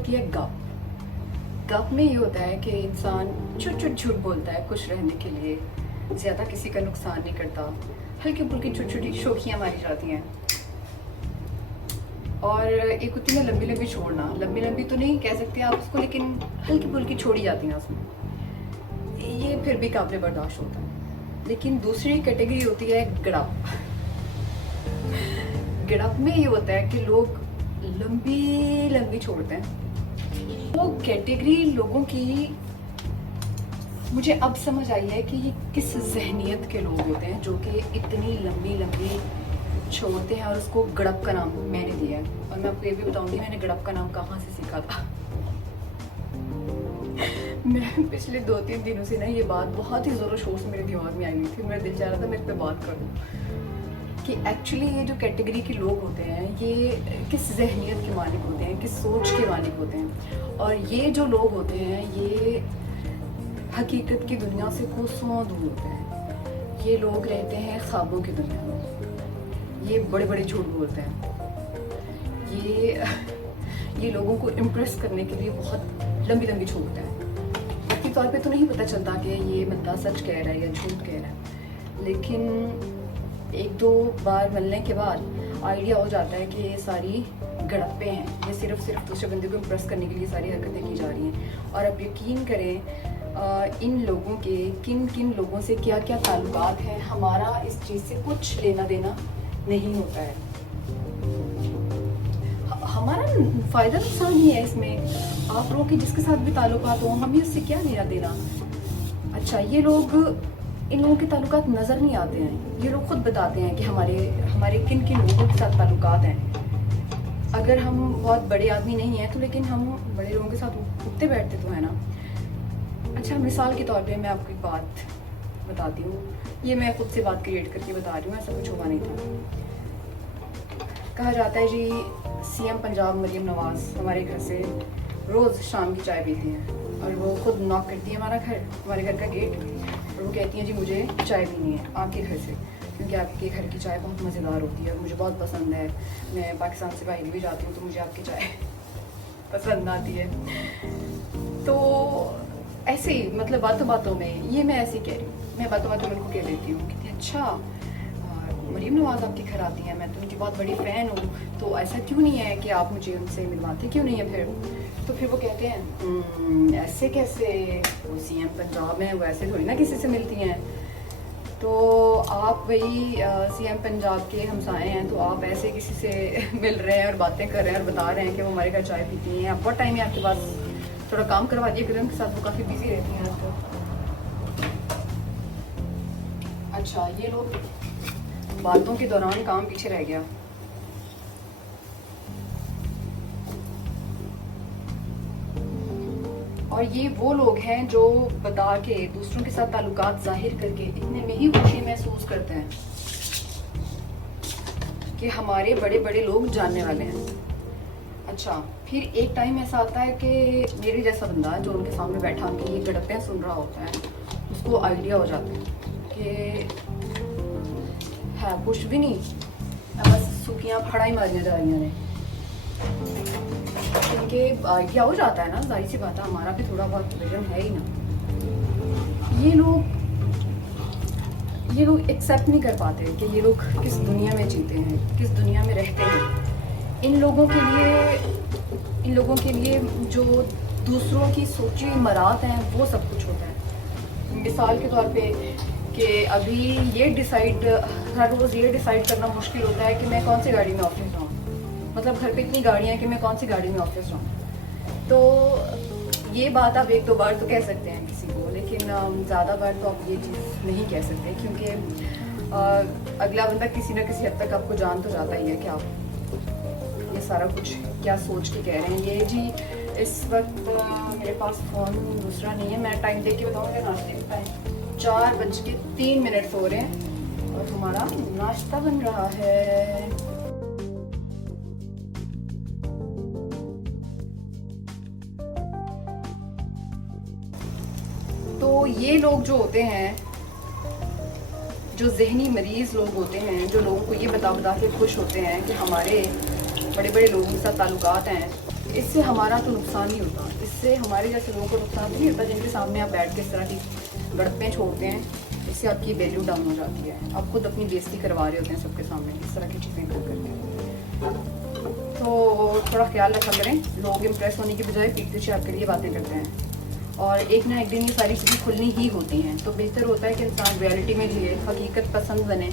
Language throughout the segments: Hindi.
होती है गप। गप में ये होता है कि इंसान छुट छुट झूठ बोलता है खुश रहने के लिए, ज़्यादा किसी का नुकसान नहीं करता, हल्की फुल्की छोटी छोटी शोखियाँ मारी जाती हैं। और एक होती है लंबी लंबी छोड़ना, लंबी लंबी तो नहीं कह सकते आप उसको, लेकिन हल्की फुल्की छोड़ी जाती हैं उसमें, ये फिर भी काबिल बर्दाश्त होता है। लेकिन दूसरी कैटेगरी होती है गड़प। गड़प में ये होता है कि लोग लंबी लंबी छोड़ते हैं। वो कैटेगरी लोगों की मुझे अब समझ आई है कि ये किस जहनियत के लोग होते हैं जो कि इतनी लंबी लंबी छोड़ते हैं, और उसको गड़प का नाम मैंने दिया है। और मैं आपको ये भी बताऊंगी मैंने गड़प का नाम कहाँ से सीखा था। मैं पिछले 2-3 दिनों से ना ये बात बहुत ही ज़ोरों शोर से मेरे दिमाग में आई हुई थी, मेरा दिल चाह रहा था मैं इस पर बात करूँ कि एक्चुअली ये जो कैटेगरी के लोग होते हैं ये किस जहनियत के मालिक होते हैं, किस सोच के मालिक होते हैं। और ये जो लोग होते हैं ये हकीकत की दुनिया से कोसों दूर होते हैं। ये लोग रहते हैं ख्वाबों की दुनिया में, ये बड़े बड़े झूठ बोलते हैं, ये लोगों को इम्प्रेस करने के लिए बहुत लंबी लंबी छोड़ते हैं। वक्ती तौर पे तो नहीं पता चलता कि ये बंदा सच कह रहा है या झूठ कह रहा है, लेकिन 1-2 बार मिलने के बाद आइडिया हो जाता है कि ये सारी गड़प्पे हैं, ये सिर्फ दूसरे बंदे को इम्प्रेस करने के लिए सारी हरकतें की जा रही हैं। और आप यकीन करें इन लोगों के किन किन लोगों से क्या क्या ताल्लुकात हैं, हमारा इस चीज़ से कुछ लेना देना नहीं होता है। हमारा फ़ायदा नुकसान ही है इसमें। आप लोगों के जिसके साथ भी ताल्लुकात हो, हमें उससे क्या लेना देना। अच्छा, ये लोग इन लोगों के ताल्लुकात नज़र नहीं आते हैं, ये लोग खुद बताते हैं कि हमारे किन किन लोगों के साथ ताल्लुकात हैं। अगर हम बहुत बड़े आदमी नहीं हैं तो लेकिन हम बड़े लोगों के साथ उठते बैठते तो है ना। अच्छा, मिसाल के तौर पे मैं आपको एक बात बताती हूँ, ये मैं खुद से बात क्रिएट करके बता रही हूँ, ऐसा कुछ हुआ नहीं था। कहा जाता है जी सीएम पंजाब मरियम नवाज़ हमारे घर से रोज़ शाम की चाय पीती हैं, और वो खुद नॉक करती है हमारे घर का गेट, और वो कहती हैं जी मुझे चाय पीनी है आपके घर से, क्योंकि आपके घर की चाय बहुत मज़ेदार होती है और मुझे बहुत पसंद है। मैं पाकिस्तान से बाहर भी जाती हूँ तो मुझे आपकी चाय पसंद आती है। तो ऐसे ही मतलब बातों बातों में ये मैं ऐसे ही कह रही हूँ, मैं बातों बातों में उनको कह देती हूँ कि अच्छा मरियम नवाज़ आपके घर आती हैं, मैं तो उनकी बहुत बड़ी फ़ैन हूँ, तो ऐसा क्यों नहीं है कि आप मुझे उनसे मिलवाते क्यों नहीं है फिर। तो फिर वो कहते हैं ऐसे कैसे, वो सीएम पंजाब में, वो ऐसे थोड़ी ना किसी से मिलती हैं। तो आप वही सीएम पंजाब के हमसाए हैं, तो आप ऐसे किसी से मिल रहे हैं और बातें कर रहे हैं और बता रहे हैं कि वो हमारे घर चाय पीती हैं। आप बहुत टाइम है आपके पास, थोड़ा काम करवा दिए करें उनके साथ, वो काफ़ी बिजी रहती हैं आजकल। अच्छा, ये लोग बातों के दौरान काम पीछे रह गया। और ये वो लोग हैं जो बता के दूसरों के साथ ताल्लुकात जाहिर करके इतने में ही खुशी महसूस करते हैं कि हमारे बड़े बड़े लोग जानने वाले हैं। अच्छा, फिर एक टाइम ऐसा आता है कि मेरे जैसा बंदा जो उनके सामने बैठा के ये गड़प्पे सुन रहा होता है, उसको आइडिया हो जाता है कि है कुछ भी नहीं, बस सूखियाँ फड़ाई मारियाँ जा रही हैं। क्योंकि आइडिया हो जाता है ना, जाहिर सी बात है, हमारा भी थोड़ा बहुत विजन है ही ना। ये लोग एक्सेप्ट नहीं कर पाते कि ये लोग किस दुनिया में जीते हैं, किस दुनिया में रहते हैं। इन लोगों के लिए जो दूसरों की सोची हुई मराद हैं वो सब कुछ होता है। मिसाल के तौर पे कि अभी ये डिसाइड, हर रोज़ ये डिसाइड करना मुश्किल होता है कि मैं कौन सी गाड़ी में ऑफिस जाऊँ। मतलब घर पे इतनी गाड़ियाँ हैं कि मैं कौन सी गाड़ी में ऑफिस जाऊँ। तो ये बात आप 1-2 बार तो कह सकते हैं किसी को, लेकिन ज़्यादा बार तो आप ये चीज़ नहीं कह सकते, क्योंकि अगला बंदा किसी न किसी हद तक आपको जान तो जाता ही है कि आप ये सारा कुछ क्या सोच के कह रहे हैं। ये जी इस वक्त मेरे पास फ़ोन दूसरा नहीं है, मैं टाइम देख के बताऊँगा नाश्ते का टाइम 4:03 हो रहे हैं और हमारा नाश्ता बन रहा है। तो ये लोग जो होते हैं, जो जहनी मरीज़ लोग होते हैं, जो लोगों को ये बता बता के खुश होते हैं कि हमारे बड़े बड़े लोगों के साथ ताल्लुकात हैं, इससे हमारा तो नुकसान ही होता, इससे हमारे जैसे लोगों को नुकसान नहीं होता जिनके सामने आप बैठ के इस तरह की गड़पें छोड़ते हैं। इससे आपकी वैल्यू डाउन हो जाती है, आप खुद अपनी बेइज्जती करवा रहे होते हैं सबके सामने इस तरह की चीज़ें कर करके। तो थोड़ा ख्याल रखा करें, लोग इम्प्रेस होने की बजाय पीठ पीछे आपके लिए बातें करते हैं, और एक ना एक दिन ये सारी चीज़ें खुलनी ही होती हैं। तो बेहतर होता है कि इंसान रियलिटी में जिए, हकीकत पसंद बने।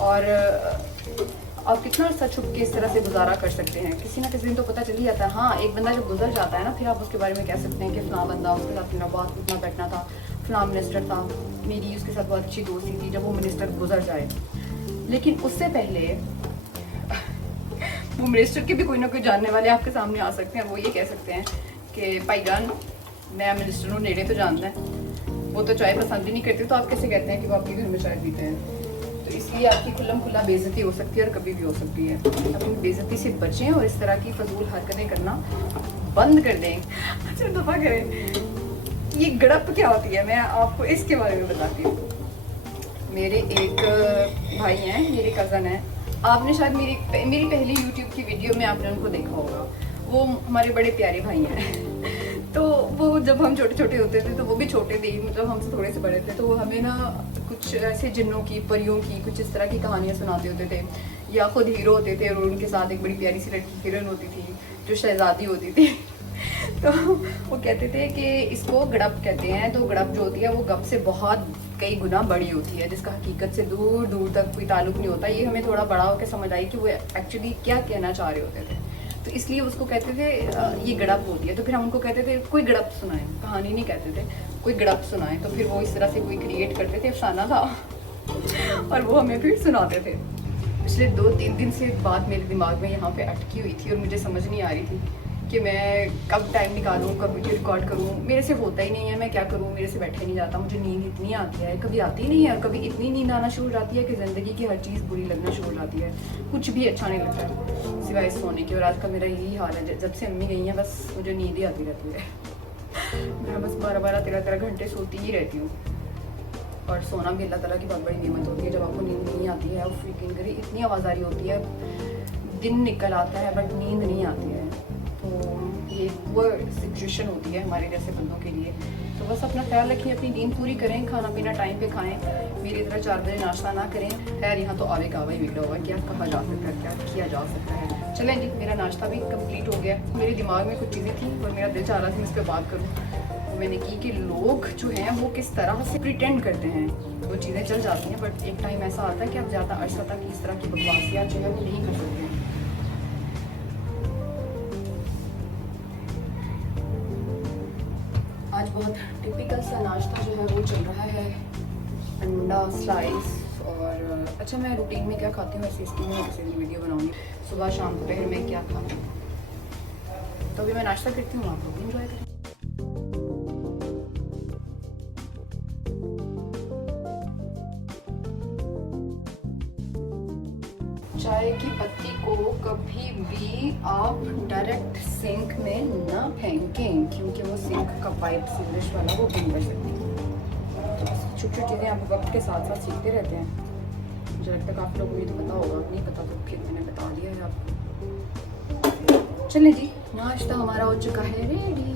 और आप कितना अर्सा छुप के इस तरह से गुजारा कर सकते हैं, किसी ना किसी दिन तो पता चल ही जाता है। हाँ, एक बंदा जब गुजर जाता है ना, फिर आप उसके बारे में कह सकते हैं कि फ़लाँ बंदा, उसके साथ मेरा बहुत उठना बैठना था, फ़लाँ मिनिस्टर था, मेरी उसके साथ बहुत अच्छी दोस्ती थी, जब वो मिनिस्टर गुजर जाए। लेकिन उससे पहले वो मिनिस्टर के भी कोई ना कोई जानने वाले आपके सामने आ सकते हैं। वो ये कह सकते हैं कि भाईजान, मैं मिनिस्टर हूँ, नेड़े तो जानता है, वो तो चाय पसंद ही नहीं करती, तो आप कैसे कहते हैं कि वो आपके घर में चाय पीते हैं। तो इसलिए आपकी खुल्लम खुल्ला बेइज्जती हो सकती है और कभी भी हो सकती है। अपनी बेइज्जती से बचें और इस तरह की फजूल हरकतें करना बंद कर दें। अच्छा, दफ़ा करें। ये गड़प क्या होती है, मैं आपको इसके बारे में बताती हूँ। मेरे एक भाई हैं, मेरे कज़न हैं, आपने शायद मेरी पहली यूट्यूब की वीडियो में आपने उनको देखा होगा। वो हमारे बड़े प्यारे भाई हैं। तो वो जब हम छोटे छोटे होते थे, तो वो भी छोटे थे, मतलब हमसे थोड़े से बड़े थे, तो वो हमें ना कुछ ऐसे जिन्नों की, परियों की, कुछ इस तरह की कहानियाँ सुनाते होते थे, या खुद हीरो होते थे और उनके साथ एक बड़ी प्यारी सी लड़की हिरन होती थी जो शहजादी होती थी। तो वो कहते थे कि इसको गड़प कहते हैं। तो गड़प जो होती है वो गप से बहुत कई गुना बड़ी होती है, जिसका हकीकत से दूर दूर तक कोई ताल्लुक नहीं होता। ये हमें थोड़ा बड़ा होकर समझ आई कि वो एक्चुअली क्या कहना चाह रहे होते थे, तो इसलिए उसको कहते थे ये गड़प होती है। तो फिर हम उनको कहते थे कोई गड़प सुनाए, कहानी नहीं कहते थे, कोई गड़प सुनाए। तो फिर वो इस तरह से कोई क्रिएट करते थे, अफसाना था, और वो हमें फिर सुनाते थे। पिछले 2-3 दिन से बात मेरे दिमाग में यहाँ पे अटकी हुई थी और मुझे समझ नहीं आ रही थी कि मैं कब टाइम निकालूं, कब वीडियो रिकॉर्ड करूं। मेरे से होता ही नहीं है, मैं क्या करूं, मेरे से बैठे नहीं जाता। मुझे नींद इतनी आती है, कभी आती नहीं है, और कभी इतनी नींद आना शुरू हो जाती है कि ज़िंदगी की हर चीज़ बुरी लगना शुरू हो जाती है, कुछ भी अच्छा नहीं लगता है सिवाय सोने के। और आज का मेरा यही हाल है, जब से अम्मी गई हैं बस मुझे नींद ही आती रहती है। मैं बस 12-12, 13-13 घंटे सोती ही रहती हूँ। और सोना भी अल्लाह ताला की बहुत बड़ी नेमत होती है। जब आपको नींद नहीं आती है, और यकीन करिए इतनी आवाज़ आ रही होती है, दिन निकल आता है बट नींद नहीं आती है। तो ये वो सिचुएशन होती है हमारे जैसे बंदों के लिए। तो बस अपना ख्याल रखें, अपनी नींद पूरी करें, खाना पीना टाइम पे खाएं, मेरी तरह 4 बजे नाश्ता ना करें। खैर यहाँ तो आवे का ही बिगड़ा हुआ, क्या कहा जा सकता है, क्या किया जा सकता है। चलें जी, मेरा नाश्ता भी कंप्लीट हो गया। मेरे दिमाग में कुछ चीज़ें थी और मेरा दिल चाह रहा था मैं इस पर बात करूँ। मैंने की कि लोग जो हैं वो किस तरह से प्रिटेंड करते हैं, वो चीज़ें चल जाती हैं, बट एक टाइम ऐसा आता है कि आप ज़्यादा अर्सा तक इस तरह की बकवासियात जो है वो नहीं कर सकते हैं। आज बहुत टिपिकल सा नाश्ता जो है वो चल रहा है, अंडा स्लाइस। और अच्छा, मैं रूटीन में क्या खाती हूँ ऐसे इसकी मैं किसी दिन वीडियो बनाऊँगी, सुबह शाम दोपहर में क्या खाती हूँ। तो अभी मैं नाश्ता करती हूँ, आप लोग एंजॉय करें। चाय की पत्ती को कभी भी आप डायरेक्ट सिंक में ना फेंकें, क्योंकि वो सिंक का पाइप सीवरेज वाला वो बंद कर सकती है। तो छोटी छोटी चीज़ें आप वक्त के साथ साथ सीखते रहते हैं। मुझे लगता है आप लोगों को ये तो पता होगा, नहीं पता तो फिर मैंने बता दिया है आपको। चलें जी, नाश्ता हमारा हो चुका है रेडी।